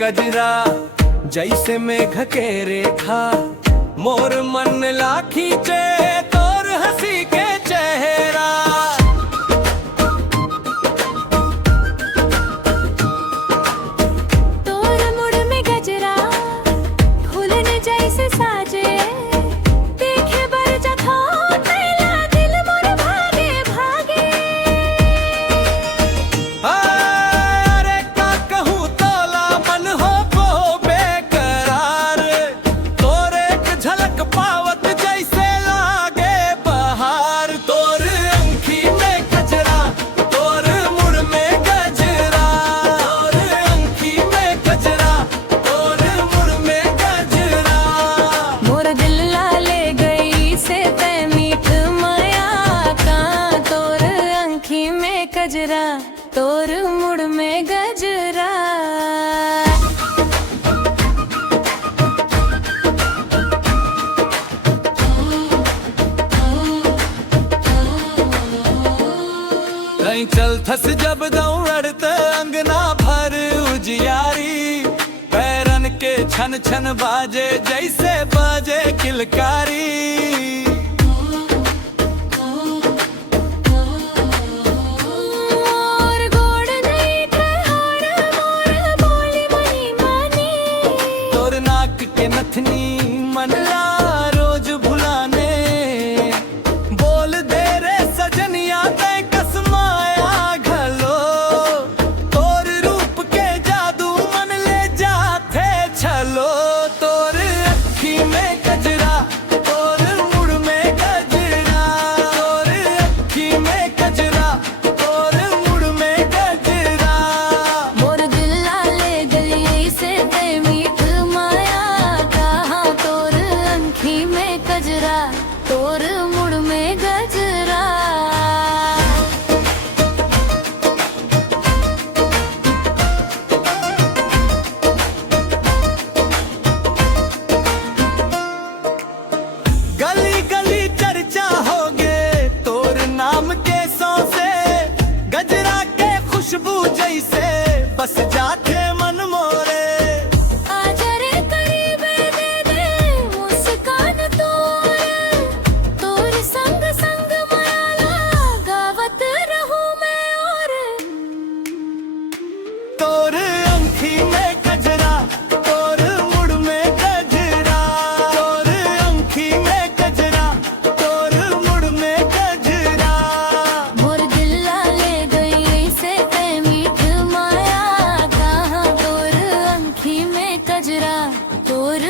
कजरा जैसे मेघ के रेखा मोर मन लाखी चे तोर हंसी के चेहरा। तोर मुड़ में गजरा फूलन जैसे साजे देखे बर जथा तेला दिल मोर भागे भागे। अरे का कहूँ तोला मन हो को बेकरार तोर एक झलक पावत जैसे लागे बहार। तोर अंखी में गजरा तोर मुड़ में गजरा तोर अंखी में गजरा तोर मुड़ में गजरा। मोर दिल ला ले गई से ते मीठ माया का तोर अंखी में गजरा तोर मुड़ में गजरा। कहीं चल थस जब दौड़त अंगना भर उजियारी पैरन के छन छन बाजे जैसे बाजे किलकारी। मोर गोड़ नहीं ठहर मोर बोली मनी मानी तोर नाक के नथनी मनला रोज भुलाने बोल दे रे सजनिया तय कसमाया घलो। तोर रूप के जादू मन ले जाते छलो। तोर अखी में गजरा तोर मुड़ में गजरा तोर अखी में गजरा तोर मुड़ में गजरा। मोर दिल ला ले गई से ते मीठ माया कहा तोर अंखी में गजरा तोर मुड़ में गजरा। गली गली चर्चा होगे तोर नाम के सौ से गजरा के खुशबू जैसे बस जाते मन मोरे। आजा रे करीब दे दे मुस्कान तोर संग संग माला गावत रहूं मैं और। तोर अंखी में गजरा तोर मुड़ में गजरा तोर अंखी में गजरा तोर मुड़ में गजरा। मोर दिल ला ले गई से ते मीठ माया कहा तोर अंखी में गजरा तोर